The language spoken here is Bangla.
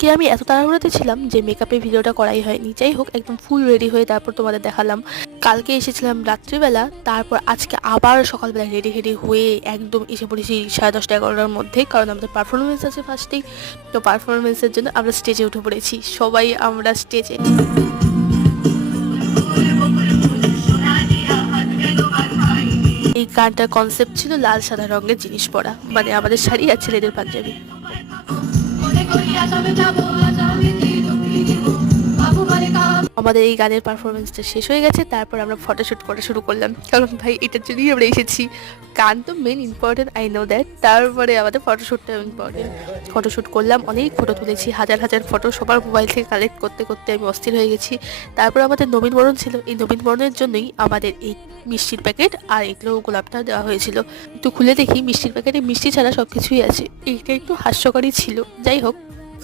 আজকে আমি এত তাড়াহুড়োতে ছিলাম যে মেকআপের ভিডিওটা করাই হয়নি। যাই হোক, একদম ফুল রেডি হয়ে তারপর তোমাদের দেখালাম। কালকে এসেছিলাম রাত্রিবেলা, তারপর আজকে আবার সকালবেলা রেডি হয়ে একদম এসে পড়েছি 10:30-11টার মধ্যে, কারণ আমাদের পারফরমেন্স আছে ফার্স্টেই। তো পারফরমেন্সের জন্য আমরা স্টেজে উঠে পড়েছি, সবাই আমরা স্টেজে। এই গানটার কনসেপ্ট ছিল লাল সাদা রঙের জিনিস পরা, মানে আমাদের শাড়ি আর ছেলেদের পাঞ্জাবি। আমাদের এই গানের পারফরমেন্সটা শেষ হয়ে গেছে, তারপর আমরা ফটোশ্যুট করা শুরু করলাম, কারণ ভাই এটার জন্যই আমরা এসেছি। গান তো main important, I know that, তারপরে আমাদের ফটোশ্যুটটা ইম্পর্টেন্ট। ফটোশ্যুট করলাম, অনেক ফটো তুলেছি, হাজার হাজার ফটো, সবার মোবাইল থেকে কালেক্ট করতে করতে আমি অস্থির হয়ে গেছি। তারপর আমাদের নবীনবরণ ছিল, এই নবীনবরণের জন্যই আমাদের এই মিষ্টির প্যাকেট আর এগুলো গোলাপটা দেওয়া হয়েছিল। একটু খুলে দেখি মিষ্টির প্যাকেটে মিষ্টি ছাড়া সব কিছুই আছে, এইটা একটু হাস্যকরই ছিল। যাই হোক,